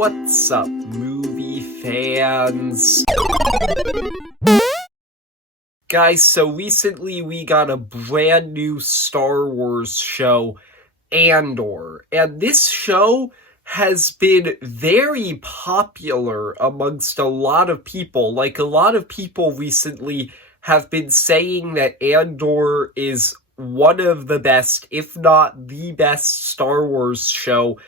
What's up, movie fans? Guys, so recently we got a brand new Star Wars show, Andor, and this show has been very popular amongst a lot of people. Like, a lot of people recently have been saying that Andor is one of the best, if not the best, Star Wars show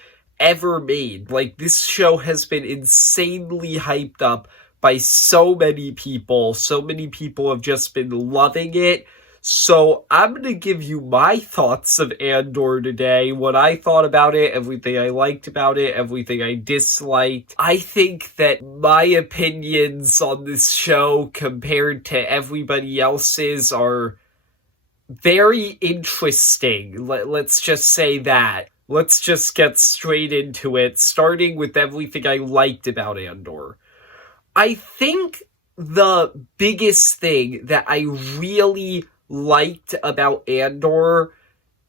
ever made. Like, this show has been insanely hyped up by so many people. So many people have just been loving it. So I'm going to give you my thoughts of Andor today, what I thought about it, everything I liked about it, everything I disliked. I think that my opinions on this show compared to everybody else's are very interesting. Let's just say that. Let's just get straight into it, starting with everything I liked about Andor. I think the biggest thing that I really liked about Andor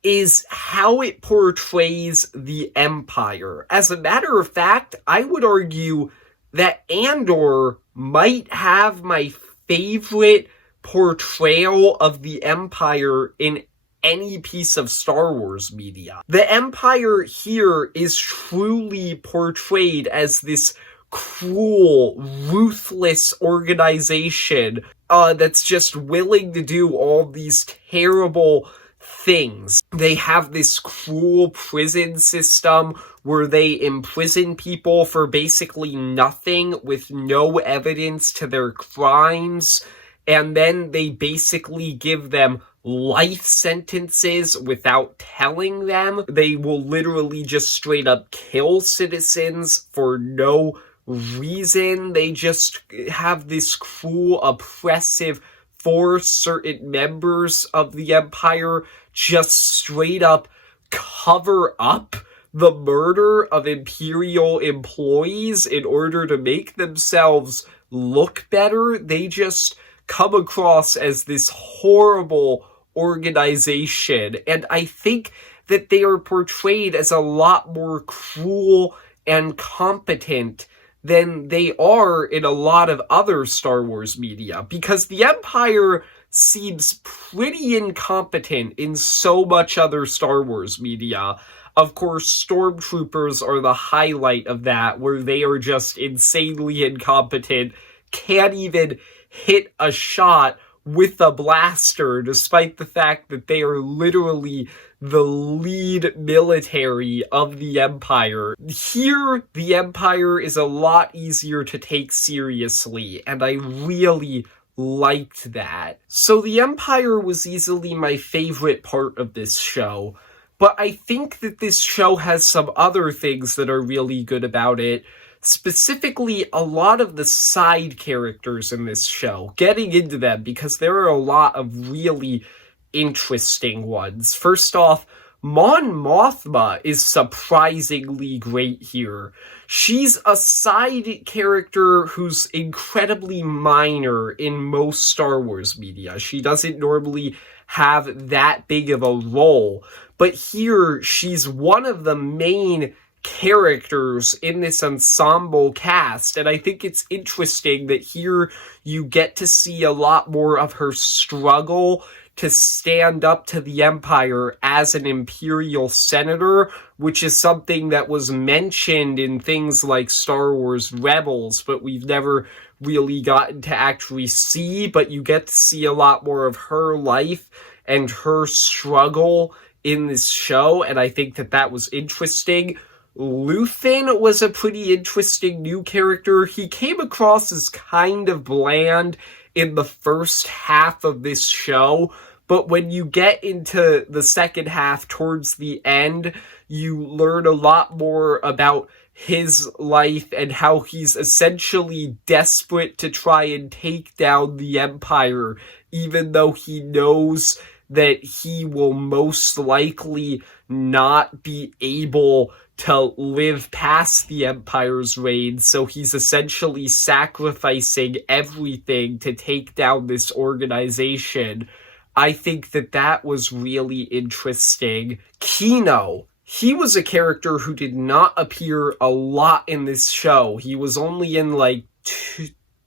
is how it portrays the Empire. As a matter of fact, I would argue that Andor might have my favorite portrayal of the Empire in any piece of Star Wars media. The Empire here is truly portrayed as this cruel, ruthless organization that's just willing to do all these terrible things. They have this cruel prison system where they imprison people for basically nothing with no evidence to their crimes, and then they basically give them life sentences without telling them. They will literally just straight up kill citizens for no reason. They just have this cruel, oppressive for certain members of the Empire, just straight up cover up the murder of Imperial employees in order to make themselves look better. They just come across as this horrible organization, and I think that they are portrayed as a lot more cruel and competent than they are in a lot of other Star Wars media, because the Empire seems pretty incompetent in so much other Star Wars media. Of course, stormtroopers are the highlight of that, where they are just insanely incompetent, can't even hit a shot with a blaster, despite the fact that they are literally the lead military of the Empire. Here, the Empire is a lot easier to take seriously, and I really liked that. So the Empire was easily my favorite part of this show, but I think that this show has some other things that are really good about it. Specifically, a lot of the side characters in this show, getting into them, because there are a lot of really interesting ones. First off, Mon Mothma is surprisingly great here. She's a side character who's incredibly minor in most Star Wars media. She doesn't normally have that big of a role, but here she's one of the main characters in this ensemble cast, and I think it's interesting that here you get to see a lot more of her struggle to stand up to the Empire as an Imperial senator, which is something that was mentioned in things like Star Wars Rebels, but we've never really gotten to actually see. But you get to see a lot more of her life and her struggle in this show, and I think that that was interesting. Luthen was a pretty interesting new character. He came across as kind of bland in the first half of this show, but when you get into the second half towards the end, you learn a lot more about his life and how he's essentially desperate to try and take down the Empire, even though he knows that he will most likely not be able to live past the Empire's reign, so he's essentially sacrificing everything to take down this organization. I think that that was really interesting. Kino he was a character who did not appear a lot in this show. He was only in like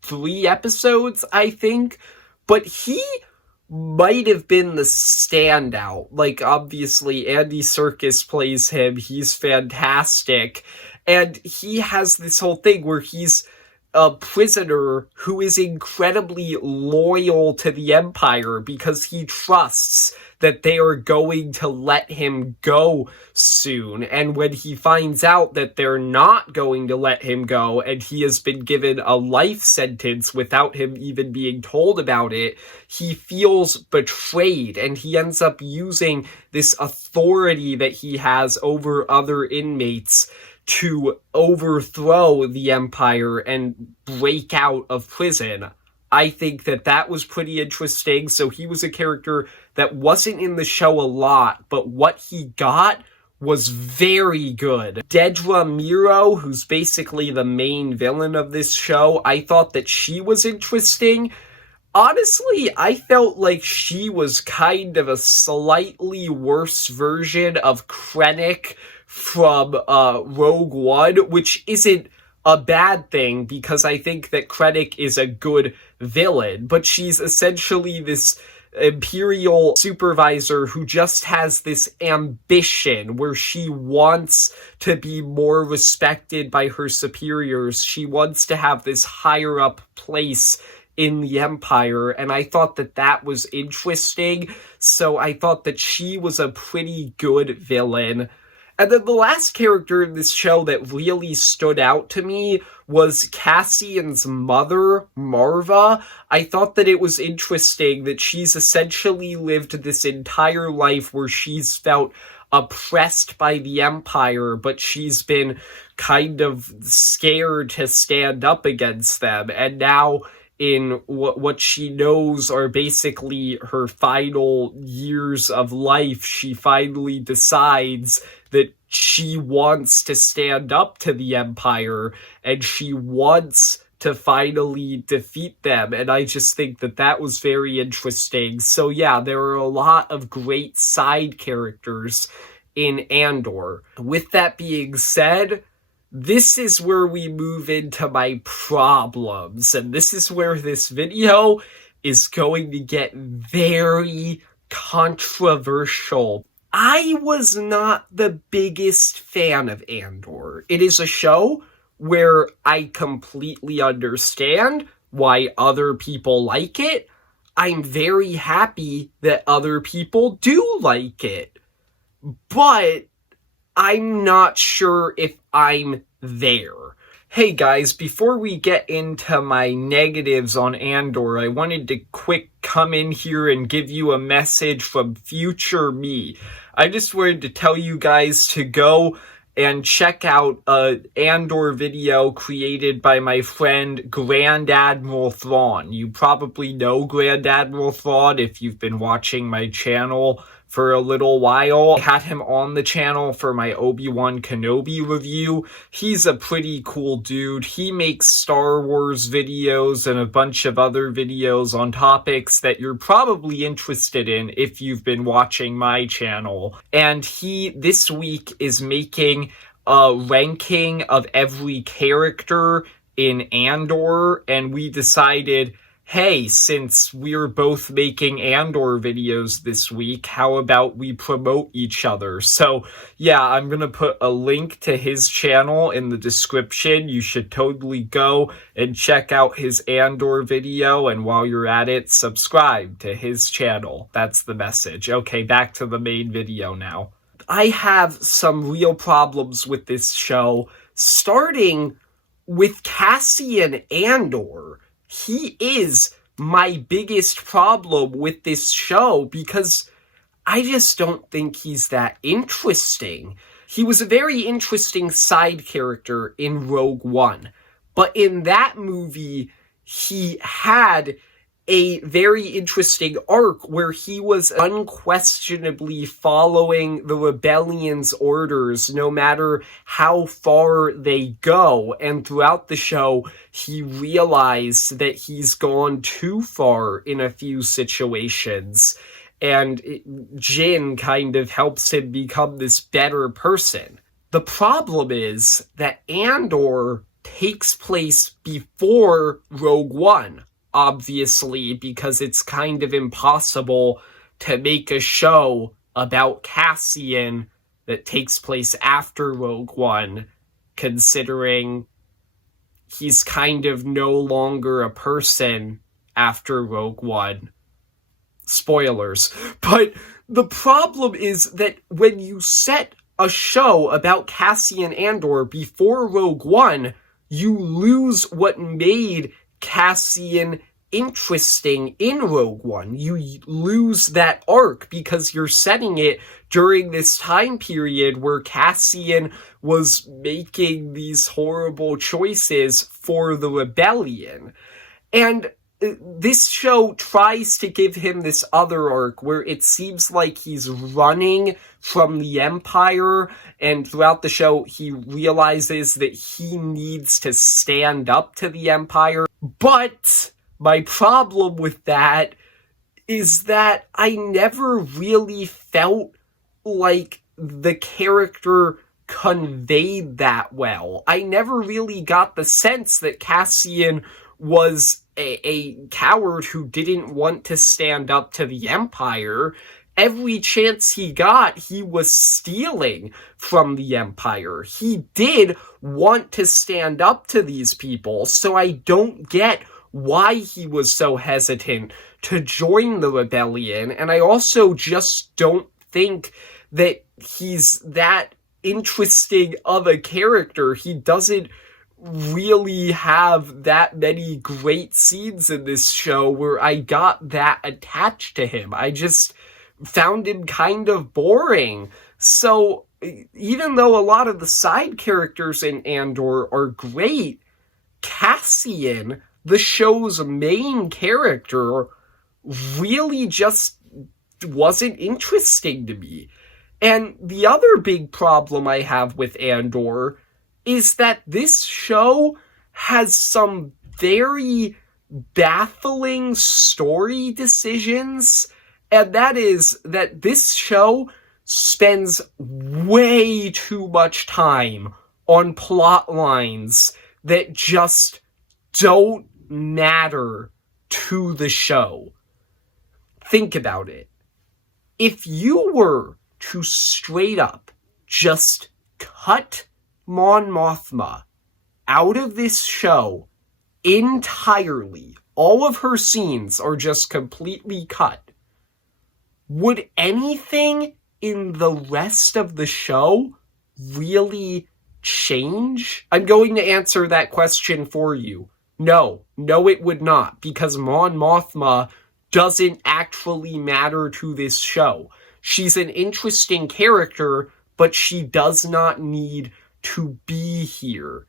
3 episodes, I think, but he might have been the standout. Like, obviously, Andy Serkis plays him. He's fantastic. And he has this whole thing where he's a prisoner who is incredibly loyal to the Empire because he trusts that they are going to let him go soon. And when he finds out that they're not going to let him go and he has been given a life sentence without him even being told about it, he feels betrayed, and he ends up using this authority that he has over other inmates to overthrow the Empire and break out of prison. I think that that was pretty interesting. So he was a character that wasn't in the show a lot, but what he got was very good. Dedra Miro, who's basically the main villain of this show, I thought that she was interesting. Honestly, I felt like she was kind of a slightly worse version of Krennic from Rogue One, which isn't a bad thing because I think that Krennic is a good villain, but she's essentially this Imperial supervisor who just has this ambition where she wants to be more respected by her superiors. She wants to have this higher up place in the Empire, and I thought that that was interesting, so I thought that she was a pretty good villain. And then the last character in this show that really stood out to me was Cassian's mother, Marva. I thought that it was interesting that she's essentially lived this entire life where she's felt oppressed by the Empire, but she's been kind of scared to stand up against them. And now in what she knows are basically her final years of life, she finally decides that she wants to stand up to the Empire and she wants to finally defeat them. And I just think that that was very interesting. So yeah, there are a lot of great side characters in Andor. With that being said, this is where we move into my problems, and this is where this video is going to get very controversial. I was not the biggest fan of Andor. It is a show where I completely understand why other people like it. I'm very happy that other people do like it. But I'm not sure if I'm there. Hey guys, before we get into my negatives on Andor, I wanted to quick come in here and give you a message from future me. I just wanted to tell you guys to go and check out an Andor video created by my friend Grand Admiral Thrawn. You probably know Grand Admiral Thrawn if you've been watching my channel for a little while. I had him on the channel for my Obi-Wan Kenobi review. He's a pretty cool dude. He makes Star Wars videos and a bunch of other videos on topics that you're probably interested in if you've been watching my channel. And he, this week, is making a ranking of every character in Andor, and we decided, hey, since we're both making Andor videos this week, how about we promote each other? So, yeah, I'm gonna put a link to his channel in the description. You should totally go and check out his Andor video, and while you're at it, subscribe to his channel. That's the message. Okay, back to the main video now. I have some real problems with this show, starting with Cassian Andor. He is my biggest problem with this show because I just don't think he's that interesting. He was a very interesting side character in Rogue One, but in that movie, he had a very interesting arc where he was unquestionably following the rebellion's orders no matter how far they go. And throughout the show, he realized that he's gone too far in a few situations. and Jin kind of helps him become this better person. The problem is that Andor takes place before Rogue One, obviously, because it's kind of impossible to make a show about Cassian that takes place after Rogue One, considering he's kind of no longer a person after Rogue One. Spoilers. But the problem is that when you set a show about Cassian Andor before Rogue One, you lose what made Cassian interesting in Rogue One. You lose that arc because you're setting it during this time period where Cassian was making these horrible choices for the rebellion. And this show tries to give him this other arc where it seems like he's running from the Empire, and throughout the show he realizes that he needs to stand up to the Empire. But my problem with that is that I never really felt like the character conveyed that well. I never really got the sense that Cassian was a coward who didn't want to stand up to the Empire. Every chance he got, he was stealing from the Empire. He did want to stand up to these people, so I don't get why he was so hesitant to join the rebellion, and I also just don't think that he's that interesting of a character. He doesn't really have that many great scenes in this show where I got that attached to him. I just found him kind of boring. So even though a lot of the side characters in Andor are great, Cassian, the show's main character, really just wasn't interesting to me. And the other big problem I have with Andor is that this show has some very baffling story decisions, and that is that this show spends way too much time on plot lines that just don't matter to the show. Think about it. If you were to straight up just cut Mon Mothma out of this show entirely, all of her scenes are just completely cut, would anything in the rest of the show really change? I'm going to answer that question for you. No, it would not, because Mon Mothma doesn't actually matter to this show. She's an interesting character, but she does not need to be here.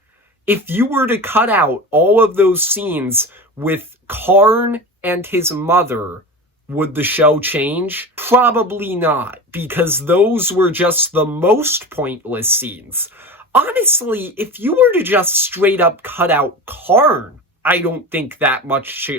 If you were to cut out all of those scenes with Karn and his mother, would the show change? Probably not, because those were just the most pointless scenes. Honestly, if you were to just straight up cut out Karn, I don't think that much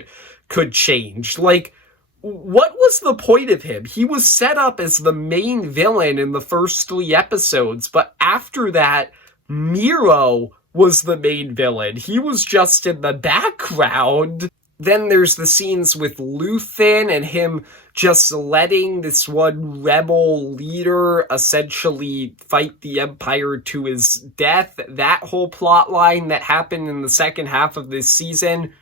could change. Like, what was the point of him? He was set up as the main villain in the first 3 episodes, but after that, Miro was the main villain. He was just in the background. Then there's the scenes with Luthen and him just letting this one rebel leader essentially fight the Empire to his death. That whole plot line that happened in the second half of this season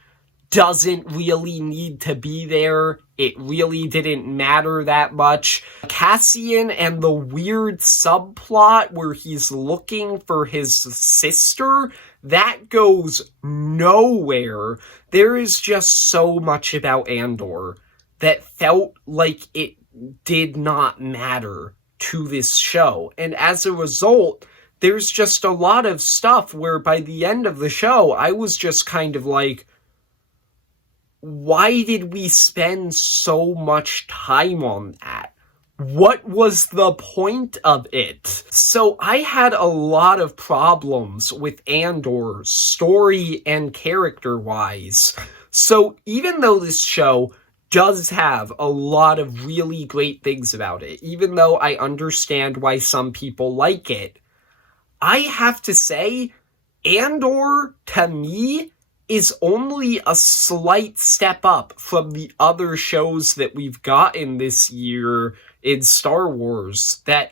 doesn't really need to be there. It really didn't matter that much. Cassian and the weird subplot where he's looking for his sister, that goes nowhere. There is just so much about Andor that felt like it did not matter to this show. And as a result, there's just a lot of stuff where by the end of the show, I was just kind of like, why did we spend so much time on that? What was the point of it? So I had a lot of problems with Andor, story and character-wise. So even though this show does have a lot of really great things about it. Even though I understand why some people like it, I have to say, Andor, to me, is only a slight step up from the other shows that we've gotten this year in Star Wars that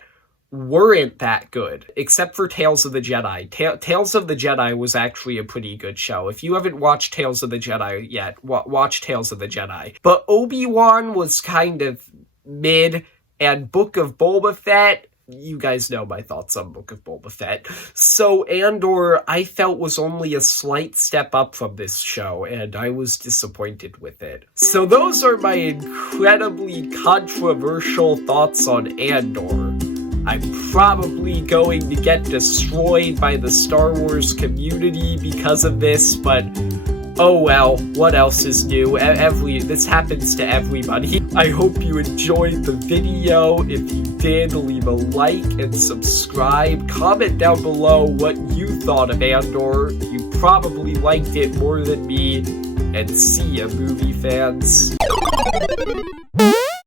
weren't that good, except for Tales of the Jedi. Tales of the Jedi was actually a pretty good show. If you haven't watched Tales of the Jedi yet, watch Tales of the Jedi. But Obi-Wan was kind of mid, and Book of Boba Fett, you guys know my thoughts on Book of Boba Fett. So Andor, I felt, was only a slight step up from this show, and I was disappointed with it. So those are my incredibly controversial thoughts on Andor. I'm probably going to get destroyed by the Star Wars community because of this, but oh well, what else is new? This happens to everybody. I hope you enjoyed the video. If you did, leave a like and subscribe. Comment down below what you thought of Andor. You probably liked it more than me. And see ya, movie fans.